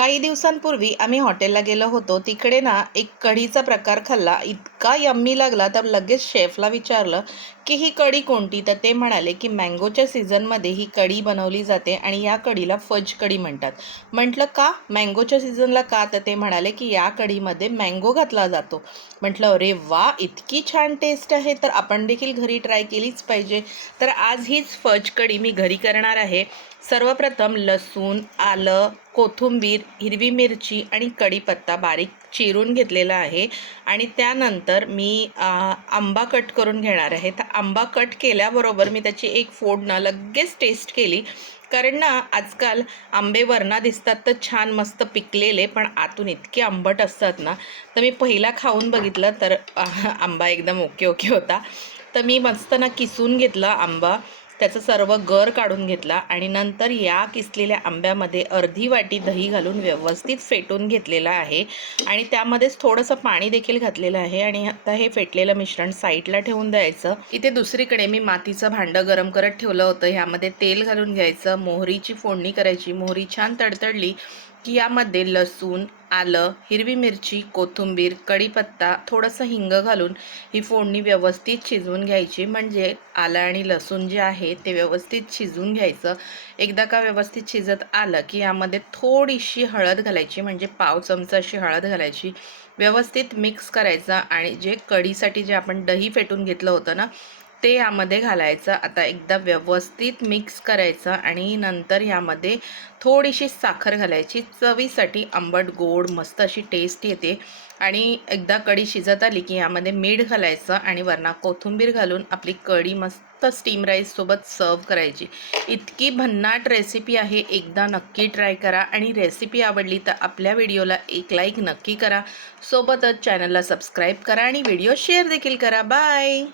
काही दिवसांपूर्वी आम्ही हॉटेलला गेलो होतो. तिकडे ना एक कढीचा प्रकार खाल्ला. इतका यम्मी लागला तर लगेच शेफला विचारलं की ही कढी कोणती? तर ते म्हणाले की मँगोच्या सीझनमध्ये ही कढी बनवली जाते आणि या कढीला फज कढी म्हणतात. म्हटलं का? मँगोच्या सीझनला का? तर ते म्हणाले की या कढीमध्ये मँगो घातला जातो. म्हटलं अरे वा इतकी छान टेस्ट आहे तर आपण देखील घरी ट्राय केलीच पाहिजे. तर आज हीच फज कढी मी घरी करणार आहे. सर्वप्रथम लसूण आलं कोथिंबीर हिरवी मिरची आणि कढीपत्ता बारीक चिरून घेतलेला आहे. आणि त्यानंतर मी आंबा कट करून घेणार आहे. तर आंबा कट केल्याबरोबर मी त्याची एक फोडणं लगेच टेस्ट केली. कारण ना आजकाल आंबे वरना दिसतात तर छान मस्त पिकलेले पण आतून इतके आंबट असतात ना. तर मी पहिला खाऊन बघितलं तर आंबा एकदम ओके ओके होता. तर मी मस्त ना किसून घेतला आंबा. त्याचं सर्व गर काढून घेतला आणि नंतर या किसलेल्या आंब्यामध्ये अर्धी वाटी दही घालून व्यवस्थित फेटून घेतलेलं आहे. आणि त्यामध्येच थोडंसं पाणी देखील घातलेलं आहे आणि आता हे फेटलेलं मिश्रण साईडला ठेवून द्यायचं. इथे दुसरीकडे मी मातीचं भांडं गरम करत ठेवलं होतं. ह्यामध्ये तेल घालून घ्यायचं मोहरीची फोडणी करायची मोहरी छान तडतडली की यामध्ये लसूण आलं. हिरवी मिरची कोथिंबीर कढीपत्ता थोडंसं हिंग घालून ही फोडणी व्यवस्थित शिजवून घ्यायची. म्हणजे आलं आणि लसूण जे आहे ते व्यवस्थित शिजवून घ्यायचं. एकदा का व्यवस्थित शिजत आलं की यामध्ये थोडीशी हळद घालायची म्हणजे पाव चमचा अशी हळद घालायची. व्यवस्थित मिक्स करायचं आणि जे कढीसाठी जे आपण दही फेटून घेतलं होतं ना ते यामध्ये घालायचं. आता एकदा व्यवस्थित मिक्स करायचं आणि नंतर यामध्ये थोडीशी साखर घालायची. चवीसाठी आंबट गोड मस्त अशी टेस्ट येते. आणि एकदा कढी शिजत आली की यामध्ये मीठ घालायचं आणि वरना कोथिंबीर घालून आपली कढी मस्त स्टीम राईससोबत सर्व करायची. इतकी भन्नाट रेसिपी आहे. एकदा नक्की ट्राय करा. आणि रेसिपी आवडली तर आपल्या व्हिडिओला एक लाईक नक्की करा. सोबतच चॅनलला सबस्क्राईब करा आणि व्हिडिओ शेअर देखील करा. बाय